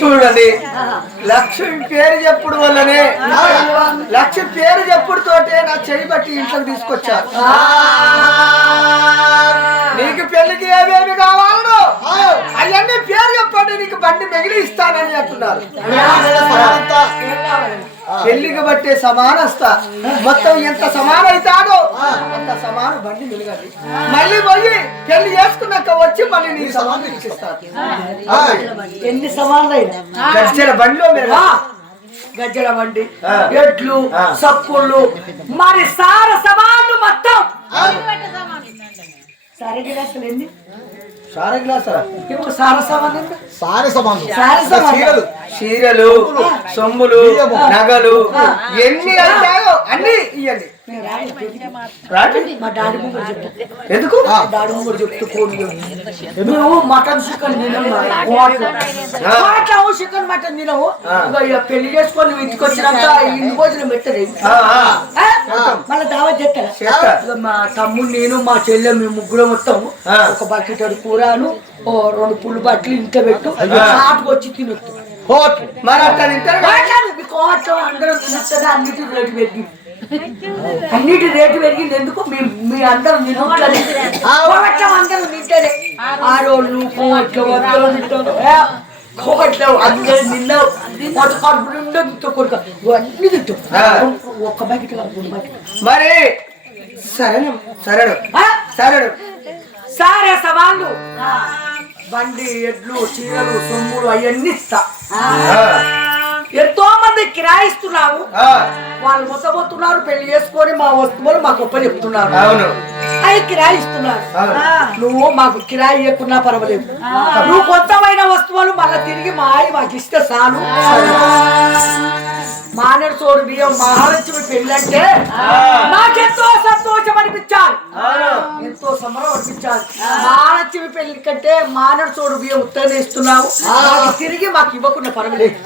చూడండి, లక్ష్మి పేరు చెప్పుడు వల్లనే లక్ష్మి పేరు చెప్పుడుతోటే నా చెయ్యి బట్టి ఇంట్లోకి తీసుకొచ్చారు. నీకు పెళ్లికి ఏమేమి కావాలో అవన్నీ పేరు చెప్పండి, నీకు బండి మిగిలి ఇస్తానని అంటున్నారు. పెళ్లికి బట్టే సమానస్త మొత్తం ఎంత సమానం అవుతాడో అంత సమానం బండి మిగలి మళ్ళీ పోయి పెళ్లి చేసుకున్నాక వచ్చి మళ్ళీ నీ సమానం ఇచ్చిస్తాను. ఎన్ని సమానాలు గజ్జల బండిలో గజ్జల బండి, ఎడ్లు, సప్పుళ్ళు, మరి సార సమాన్లు మొత్తం సారే గిలాసులు ఎన్ని? సారే గ్లాసా? చీరలు, సొమ్ములు, నగలు ఎన్ని అవుతాయో అన్ని ఇవ్వండి. ఎందుకు నువ్వు మటన్ చికెన్ తినవు, చికెన్ మటన్ తినవు. పెళ్లి చేసుకొని ఇంటికి వచ్చినాక ఇంటి భోజనం పెట్టలేదు. మళ్ళీ దావత్ చెప్తారా? మా తమ్ముడు, నేను, మా చెల్లె, మేము ముగ్గురు మొత్తం ఒక బకెట్ కూరను 2 పుల్లు బట్టలు ఇంట్లో పెట్టు, ఆటకు వచ్చి తినొచ్చు. మరి అట్లా తింటారు. అందరం తినొచ్చగా అన్నిటి రేటు పెరిగింది. అన్నిటి రేటు పెరిగింది ఎందుకు? మీ అందరం తినట్లేదు, అందరం తింటాడే. ఆడోళ్ళు కోట్లు కోట్లు అందరూ నిన్నావు, కడుపు నిండా కొడుక అన్ని తింటావు. ఒక్క బకెట్ మరి సరేను సరేను సరేను సారే సవాళ్ళు బండి, ఎడ్లు, చీరలు, సొమ్ములు అవన్నీ ఇస్తా. ఎంతో మంది కిరాయిస్తున్నావు, వాళ్ళు మొత్తబోతున్నారు. పెళ్లి చేసుకొని మా వస్తువులు మాకు గొప్ప చెప్తున్నారు, అవి కిరాయిస్తున్నారు. నువ్వు మాకు కిరాయి ఇవ్వకున్నా పర్వాలేదు, నువ్వు కొత్తమైన వస్తువులు మళ్ళీ తిరిగి మాకు ఇస్తే చాలు. మానేడు చోడు బియ్యం మహాలక్ష్మి పెళ్ళంటే నాకెంతో సంతోషం అనిపించాలి, ఎంతో సంబరం అనిపించాలి. మహాలక్ష్మి పెళ్లి కంటే మానేడు చోడు బియ్యం ఉత్తరనే ఇస్తున్నావు, తిరిగి మాకు ఇవ్వకుండా పర్వాలేదు.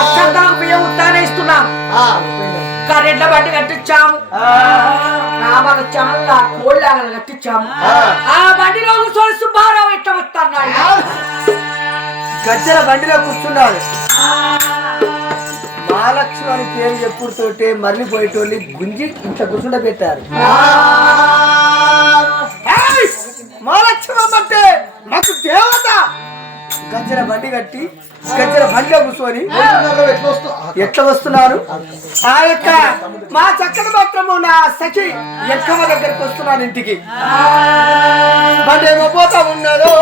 అక్షంతరం బియ్యం ఉత్తరనే ఇస్తున్నాం, కరెంట్ల బండి కట్టించాము, మన చాలా కోళ్ళ కట్టించాము. ఆ బండిలో కూర్చొని సుబ్బారావు ఎట్లా వస్తున్నాడు, గజ్జల బండిలో కూర్చున్నాడు. మహాలక్ష్మి అని పేరు చెప్పుడుతోటే మళ్ళీ పోయేటోళ్ళు గుంజి ఇంత కూర్చుండ పెట్టారు. మహాలక్ష్మి అంటే నాకు దేవత. గజ్జల బండి కట్టి గజ్జల బండిలో కూర్చొని ఎట్లా వస్తున్నారు? ఆ యొక్క మా చక్కటి మాత్రము నా సఖి ఎక్కమ్మ దగ్గరికి వస్తున్నాను ఇంటికి. బండి ఏమో పోతా ఉన్నదో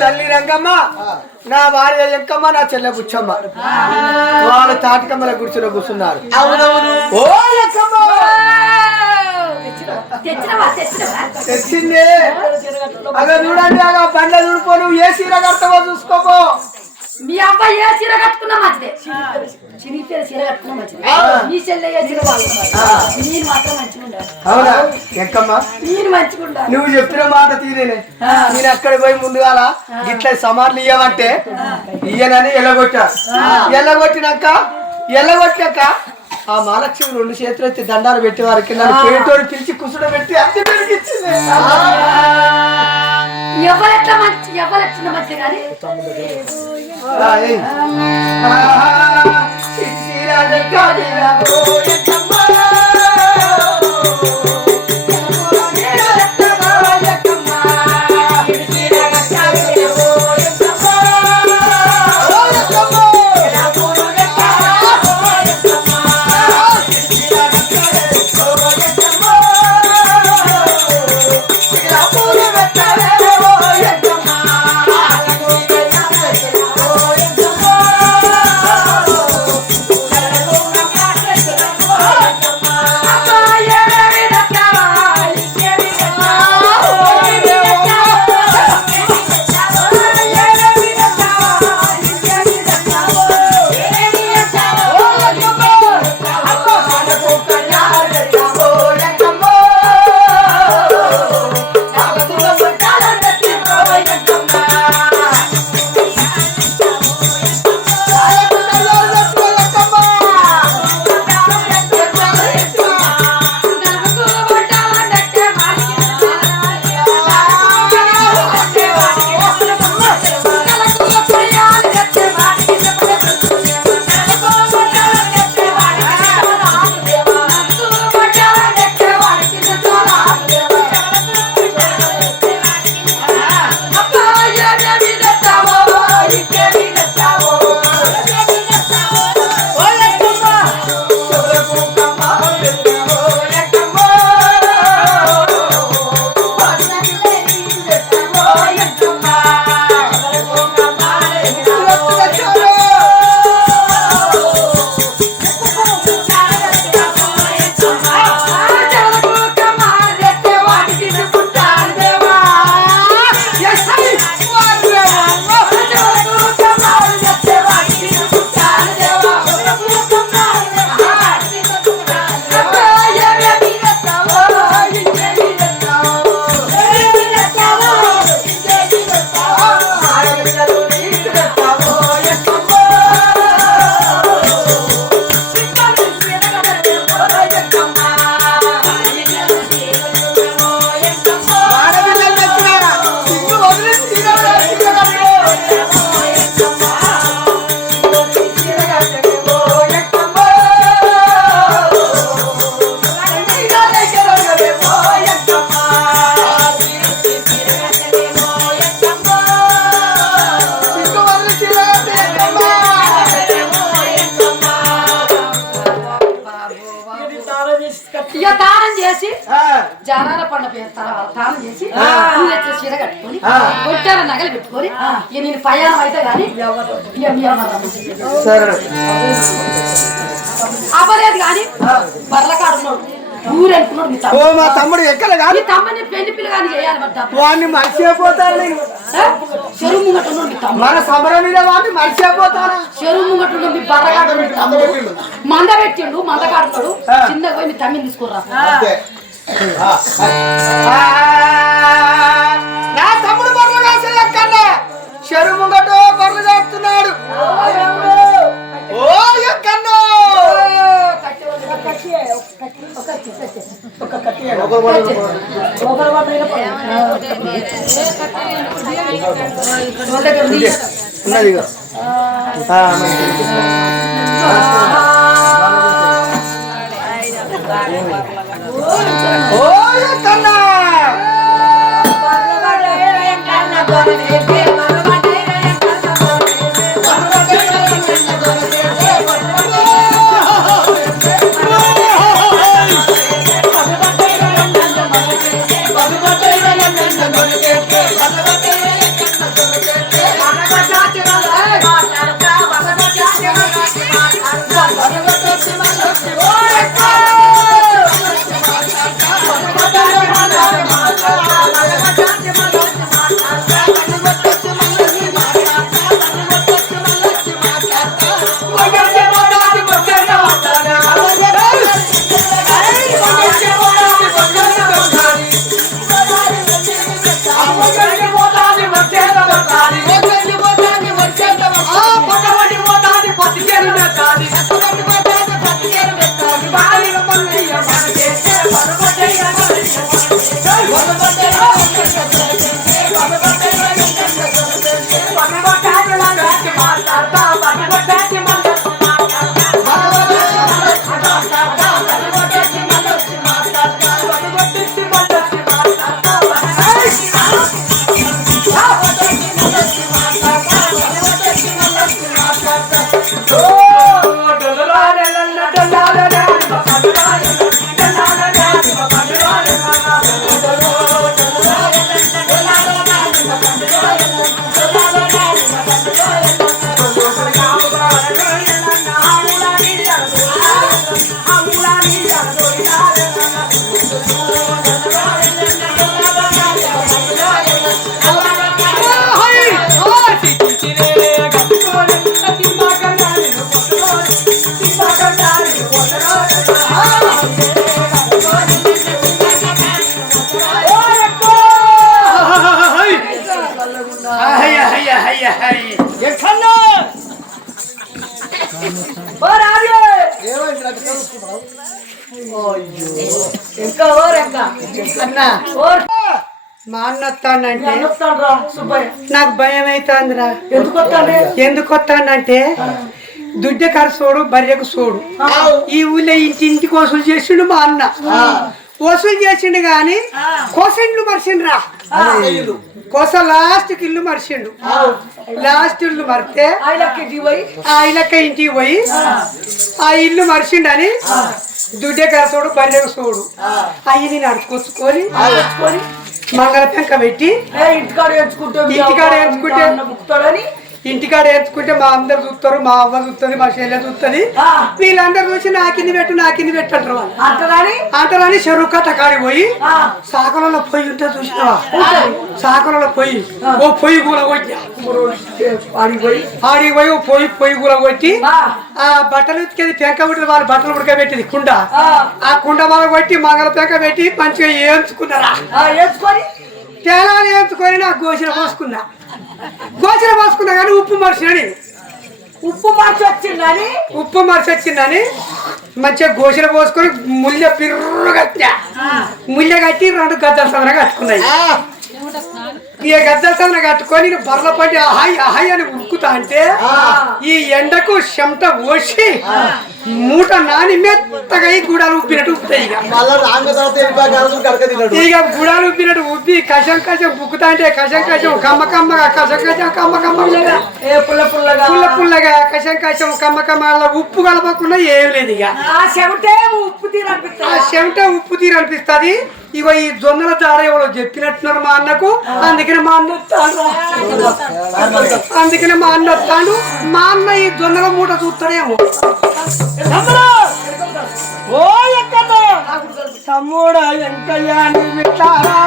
తల్లి రంగమ్మ, నా భార్య ఎంకమ్మ, నా చెల్లె బుచ్చమ్మ, వాళ్ళు తాటికమ్మల గుడిసెలో కూర్చున్నారు. ఓ ఎంకమ్మ తెచ్చింది. అలా చూడండి, అలా బండ్ల చూడుకో, నువ్వు ఏ సీర కడతావో చూసుకోపో. మీ అబ్బాయి ఏ చీర కట్టుకున్నా మంచిదే, చిరిగిపోయిన చీర కట్టుకున్నా మంచిదే. మీ చెల్లె ఏ చీర నేను మాత్రం మంచిగా ఉండాలి. అవునా ఎంకమ్మ? నేను మంచిగా ఉండాలి. నువ్వు చెప్పిన మాట తీరేనే. నేను అక్కడ పోయి ముందుగాల ఇట్లా సమాన్లు ఇయ్యమంటే ఇయ్యనని ఎల్లగొట్టాక ఆ మహాలక్ష్మి 2 చేతులు ఎత్తి దండాలు పెట్టి వారికి నన్ను పేటోడు పిలిచి కుసుడ పెట్టి అన్ని పెరిగించింది. ఎవరెట్లా మంచి కానీ ఇక తానం చేసి జనాల పండుగ తానం చేసి చీర కట్టుకొని కొట్టాల నగలు పెట్టుకొని ఇక నేను పయానం అయితే కానీ అవ్వలేదు కానీ బర్లకాడు ఉన్నాడు ఊరెళ్తున్నాడు మా తమ్ముడు ఎక్కడ కాదు తమ్మని పెళ్లి పిల్ల కానీ చేయాలి వాడిని మర్చిపోతారు చెరువు ముంగట మన సమరం మీద వాడిని మర్చిపోతారు చెరువు ముంగట మీ బర్రకాడు మంద పెట్టిండు మందకాడున్నాడు చిన్నగా పోయి మీ తమ్మిని తీసుకురా నా తమ్ముడు బర్రెలు కాసే ఎక్కడ చెరువు ముంగట బర్రెలు కాస్తున్నాడు ఓ ఎక్కడో ఇంకా అన్నా మా అన్న వస్తానంటే నాకు భయం అవుతుందిరా. ఎందుకు వస్తానంటే దుడ్డ కరసోడు బర్రెకు సోడు ఈ ఊళ్ళో ఇంటింటికి వసూలు చేసిండు మా అన్న. వసూలు చేసిండు గాని కోసండ్లు మర్చిండ్రా. కోస లాస్ట్ కి ఇల్లు మర్చిండు. లాస్ట్ ఇల్లు మరితే ఆ ఇళ్ళక్క ఇంటికి పోయి ఆ ఇల్లు మర్చిండని దుడ్డే కరసోడు బర్రెకు సోడు అయ్యి నేను అడుకొచ్చుకొని మంగళ పెంక పెట్టి ఇంటికాడ ఎంచుకుంటే ఇంటికాడ ఎంచుకుంటే మా అందరు చూస్తారు, మా అవ్వ చూస్తుంది, మా చెల్లె చూస్తుంది. వీళ్ళందరూ చూసి నాకింది పెట్టు అంటారు. అంటారని చెరువు కట్ట కాడికి పోయి సాకలలో పొయ్యి ఉంటే చూసినావా? సాకలలో పొయ్యి ఓ పొయ్యి కూల కొట్టి ఆడికి పోయి ఓ పొయ్యి కూల కొట్టి ఆ బట్టలు ఉతికేది పెంక ఉంటుంది, వాళ్ళు బట్టలు ఉడకబెట్టేది కుండ. ఆ కుండ మన కొట్టి మంగళ పెంక పెట్టి మంచిగా వేయించుకున్నారా. తేలాలు వేయించుకొని నాకు గోసిన పోసుకున్నా కానీ ఉప్పు మార్చి వచ్చిందని మంచిగా గోసిన పోసుకొని ముళ్ళ పిర్రు కట్టా. ముళ్ళ కట్టి 2 గద్దల సందన కట్టుకున్నాయి. ఈ గద్దల సందన కట్టుకొని బర్ల పట్టి అహాయ్ అని ఉరుకుతా అంటే ఈ ఎండకు చెమట పోసి మూట నాని మెత్తగా గుడాలు ఉప్పినట్టు ఉప్పుతాయి ఇక గుడాలు ఉప్పినట్టు ఉప్పి కషం బుక్కుతా అంటే కషం కమ్మగా కమ్మ పుల్లగా కషం కమ్మ అలా ఉప్పు కలపకుండా ఏం లేదు ఇక ఆ చెమటే ఉప్పు తీరనిపిస్తుంది ఆ చెమట ఉప్పు తీరు అనిపిస్తుంది. ఇగో ఈ జొన్నల దార ఎవరో చెప్పినట్టున్నారు మా అన్నకు. అందుకనే మా అన్న వస్తాడు. మా అన్న ఈ జొన్నల మూట చూస్తాడేమో. ఓ ఎక్కడ తమ్ముడా ఎంకయ్యా నీ విట్టారా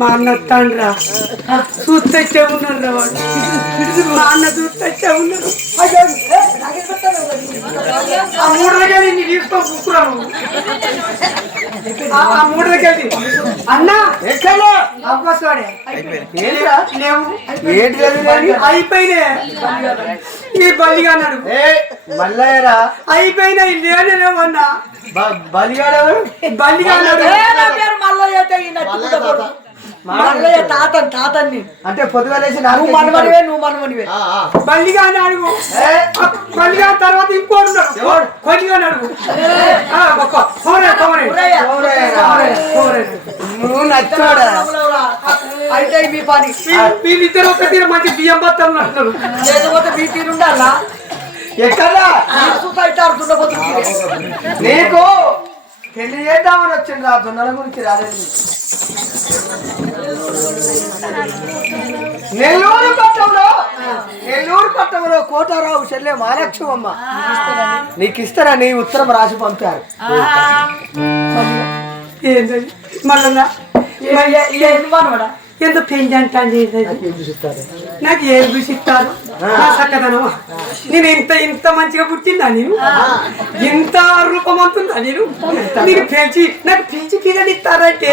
మా అన్న తండ్రా చూస్తే ఉన్నారు వాడు. మా అన్న చూస్తే ఉన్నారు. ఆ మూడు దగ్గర తీసుకో బుక్కురాను. ఆ మూడు దగ్గర అన్న అవకాశవాడే అయిపోయినా ఈ బలిగా అన్నాడు. మల్లయ్యరా అయిపోయినాయి లేనేమన్నా మల్లయ్య తాతని అంటే పొద్దుగా నువ్వు మనవనివే బల్లిగా అడుగు. బల్లిగా తర్వాత ఇంకోటి కొద్దిగా అడుగు. నువ్వు నచ్చాడా అయితే మీ పని వీళ్ళిద్దరు ఒక తీరు మంచి బియ్యం బత్తాలు అంటున్నారు. లేకపోతే మీ తీరు ఉండాలా ఎక్కడా నీకు పెళ్లి చేద్దామని వచ్చింది. ఆ జొన్నల గురించి రాలేదు. నెల్లూరు పట్టణంలో కోటారావు చెల్లె మహాలక్ష్మమ్మ నీకు ఇస్తారా నీ ఉత్తరం రాసి పంపారు. ఏంటది మళ్ళా ఎంత పెంచి అంటాను నాకు ఏం చూసిస్తారు చక్కదనమా. నేను ఇంత మంచిగా పుట్టిందా నేను ఇంత రూపమంతుందా నేను నీకు పెంచి నాకు పెంచి పిల్లలు ఇస్తారంటే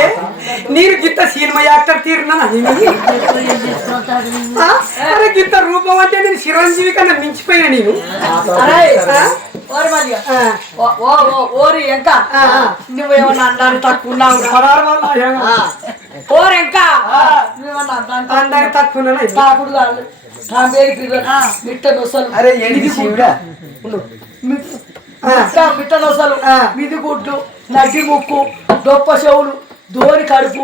నేను గింత సినిమా యాక్టర్ తీరున్నా అరే గింత రూపం అంటే నేను చిరంజీవి కన్నా మించిపోయినా నేను. ఓరి ఇంకా నువ్వేమన్నా అన్నాను తక్కువ ఓరి ఇంకా అందరికి తక్కువ తాకుడు కాదు మిట్ట నొసలు మిట్ట నొసలు మిది గుడ్లు నడ్డి ముక్కు దొప్ప చెవులు దోని కడుపు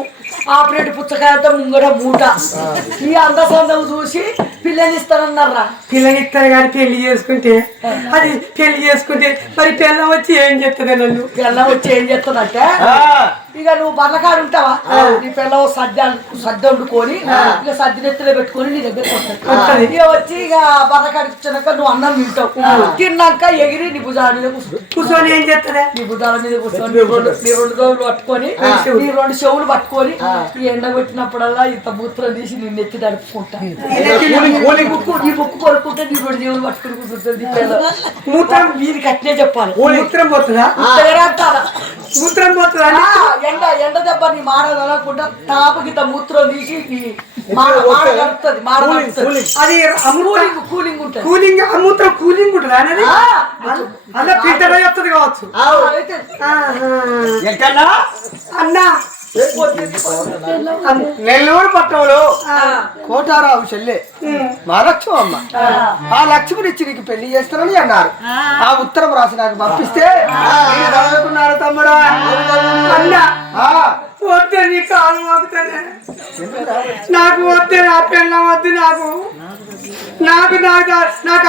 ఆపరేట్ పుచ్చకాయతో ముంగడ మూట ఈ అందసందం చూసి పిల్లనిస్తారన్నారా. పిల్లనిస్తారు కానీ పెళ్లి చేసుకుంటే మరి పిల్ల వచ్చి ఏం చెప్తుంది నన్ను పిల్ల వచ్చి ఏం చెప్తుందంటే ఇక నువ్వు బర్లకాడు ఉంటావా నీ పిల్ల సద్ద వండుకొని ఇక సద్ది నెత్తిలో పెట్టుకొని నీ దగ్గర వస్తుంది. ఇక వచ్చి ఇక బర్లకాడికి వచ్చినాక నువ్వు అన్నం తింటావు. తిన్నాక ఎగిరి నీ భుజాల మీద కూర్చొని ఏం చెప్తుంది. నీ భుజాల మీద కూర్చొని నీ రెండు రోజులు పట్టుకొని నీ రెండు చెవులు పట్టుకొని ఈ ఎండ పెట్టినప్పుడల్లా ఇంత మూత్రం తీసి నీ నెత్తి నడుపుకుంటా. నీ ముక్కు కొడుకుంటే నీ రెండు చెవులు పట్టుకుని కూర్చుంటుంది. మూత్రం వీరికి అట్లే చెప్పాలి. మూత్రం పోతుందా మూత్రం పోతుందా ఎండ దెబ్బ నీ మాడ కలగకుండా తాపకిత మూత్రం తీసి కలుపుతుంది. మాడ అది కూలింగ్ ఉంటుంది. కూలింగ్ మూత్రం కూలింగ్ ఉంటుంది అనేది అలా ఫిల్టర్ అయ్యి కావచ్చు. అన్నా నెల్లూరు పట్టణంలో కోటారావు చెల్లె మా లక్ష్మమ్మ ఆ లక్ష్మినిచ్చి నీకు పెళ్లి చేస్తానని అన్నారు. ఆ ఉత్తరం రాసి నాకు పంపిస్తే చదువుకున్నారు తమ్ముడా. అన్నా వద్దే నీ కాలు మోపుతానే నాకు వద్దే ఆ పెళ్ళం వద్దు నాకు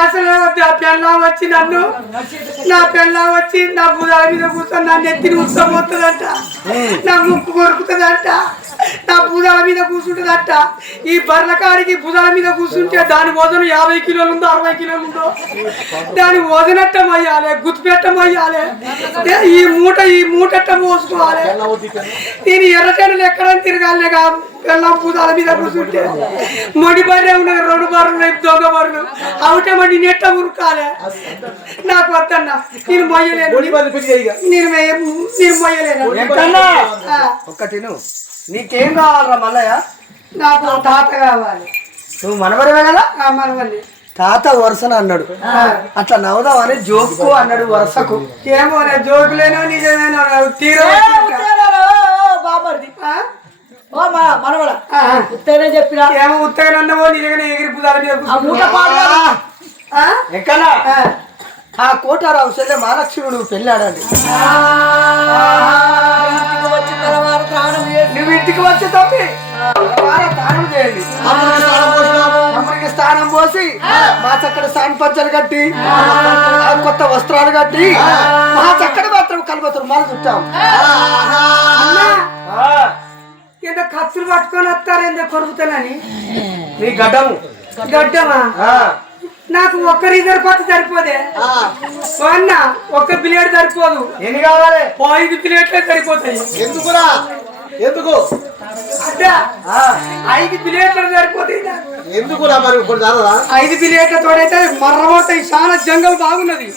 అసలే వద్దు. ఆ పెళ్ళం వచ్చి నా పెళ్ళం వచ్చి నా భుజాల మీద కూర్చొని నా నెత్తిని ఉత్సపోతుందంట, నా ముక్కు కొరుకుతుందంట, నా భుజాల మీద కూర్చుంటుంది అట్ట. ఈ బర్రెల కాడికి భుజాల మీద కూర్చుంటే దాని వజను 50 కిలోలు ఉందో 60 కిలోలు ఉందో దాని వజనట్టం అయ్యాలి, గుర్తుపెట్టం అయ్యాలి. ఈ మూటట్ట మోసుకోవాలి. దీని ఎర్రటెండలు ఎక్కడని తిరగాలి కాదు. బెల్లం భుజాల మీద కూర్చుంటే మొడి బర్రె ఉన్నది, 2 బర్రెలు దొంగ బర్రెలు అవుటే మండి నెట్ట ఉరకాలి. నాకు వద్దన్నా, నేను మొయ్యలేను, నేను మొయ్యలేను. ఒక్కటి నీకేం కావాలరా మల్లయ్య? నాకు తాత కావాలి. నువ్వు మనవరమే కదా? మనవల్ని. తాత వరుసన అన్నాడు. అట్లా నవ్వుదామని జోకు అన్నాడు వరుసకు. ఏమో జోకులేనో నిజమేనో తీరు బాబర్ది మనవడ ఉత్తగానే చెప్పినా. ఏమో ఉత్తగానే అన్నావో నిజంగానే ఎగిరి పుదాల మీద ఎక్కడా ఆ కోటారావు చెల్లె మహాలక్ష్మి నువ్వు పెళ్ళాడండి. నువ్వు ఇంటికి వచ్చి తప్పి స్నానం చేయండి. అమ్మడికి స్నానం పోసి మా చక్కడ సాని పంచలు కట్టి కొత్త వస్త్రాలు కట్టి మా చక్కడ మాత్రం కలుపుతారు మన చుట్టాం. ఏదో ఖర్చులు పట్టుకొని వస్తారు ఏందో కొరుకుతానని. నీ గడ్డమా నాకు ఒక్క రీజర్ కొత్త సరిపోదే అన్న. ఒక్క ప్లేట్ సరిపోదు. ఎన్ని కావాలి? 5 ప్లేట్లే సరిపోతాయి. ఎందుకురా? ఎందుకు అంటే 5 ప్లేట్లు సరిపోతాయి. ఎందుకురా మరి? 5 ప్లేట్లతో అయితే మర్రమవుతాయి. చాలా జంగల్ బాగున్నది.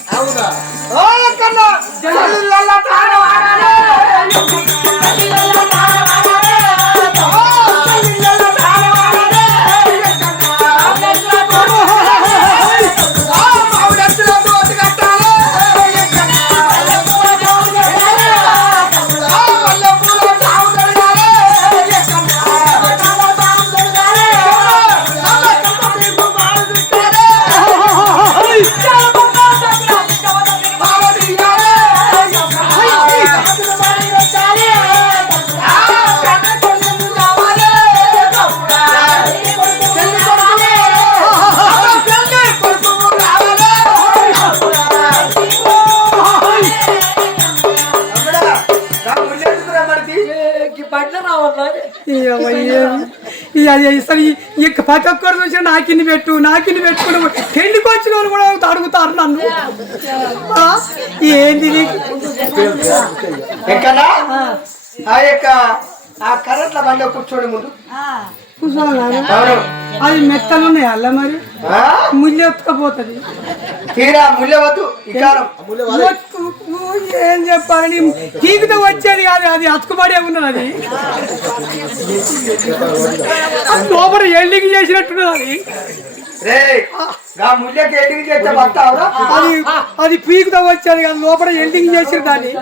ప్రతి ఒక్కరు చూసి నాకిన్ని పెట్టుకుని పెళ్లికి వచ్చిన వాళ్ళు కూడా అడుగుతారు నన్ను. ఏంది ఎక్కడా ఆ యొక్క ఆ కరెంట్ల బండి కూర్చోండి ముందు అది మెత్తలు ఉన్నాయి అల్ల మరి ముళ్ళె ఎత్తుకపోతుంది. తీరా ముళ్ళె వద్దు ఏం చెప్పాలని తీగుతో వచ్చేది కాదు, అది అతుకుబడే ఉన్నది. అది లోపల ఎల్లింగ్ చేసినట్టున్నది. అది పీకుతో వచ్చేది కాదు, లోపల ఎల్డింగ్ చేసిన దాన్ని.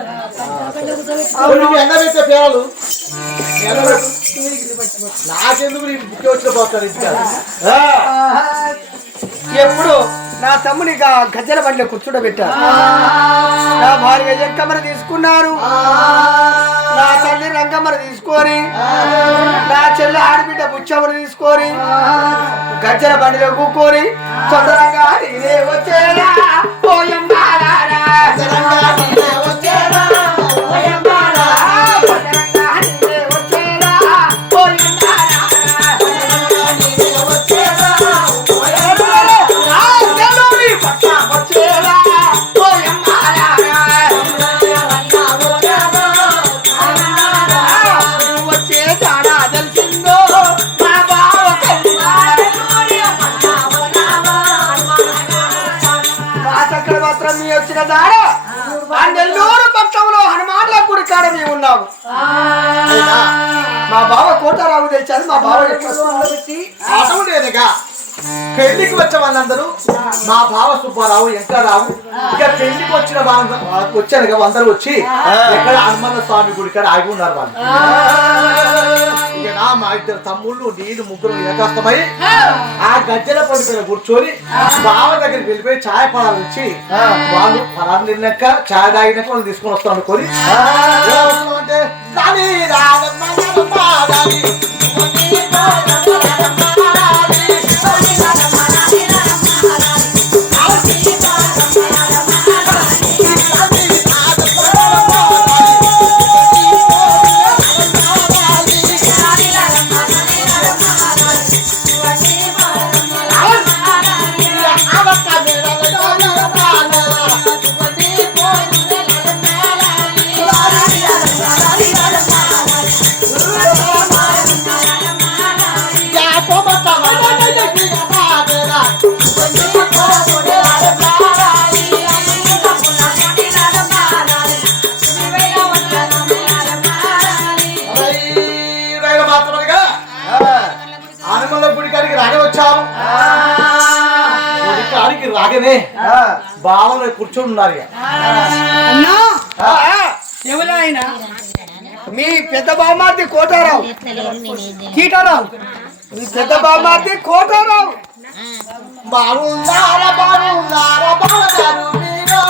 ఎప్పుడు నా తమ్ముని గజ్జల బండిలో కూర్చోబెట్టా. నా భార్య ఎక్కమర తీసుకున్నారు, నా తల్లి రంగమ్మర తీసుకొని, నా చెల్లి ఆడబిడ్డ బుచ్చమ్మను తీసుకొని గజ్జల బండిలో కూకొని తొందరగా ఇదే వచ్చేలా నెల్లూరు పట్టణంలో హనుమాన్ల గుడి కాడ మేము ఉన్నాము. మా బావ కోటారావు తెచ్చారు. మా బావ లేదుగా పెళ్లికి వచ్చే వాళ్ళందరూ మా బావ సుబ్బారావు వెంకటరావు ఇక పెళ్లికి వచ్చిన వచ్చాను అందరూ వచ్చి ఎక్కడ హనుమాన స్వామి గుడి కాడ ఆగి ఉన్నారు వాళ్ళు. ఇక మా 2 తమ్ముళ్ళు నేను ముగ్గురు ఏకాస్తమై ఆ గజ్జల పొడి మీద కూర్చొని బావ దగ్గరికి వెళ్ళిపోయి ఛాయ్ పడాలు వచ్చి వాళ్ళు పలాలు తిన్నాక ఛాయ్ తాగినాక వాళ్ళు తీసుకొని వస్తాం అనుకొని అంటే ఆనమల్ల గుడికాడికి రాగా వచ్చాము. గుడికాడికి రాగానే బావలు కూర్చొని ఉన్నారు. అన్నా ఎవరు ఆయన? మీ పెద్ద బామ్మార్ది కోటారావు. కీటారావు. మీ పెద్ద బామ్మార్ది కోటారావు. బాగున్నారా బాగున్నారా బావగారు మీరు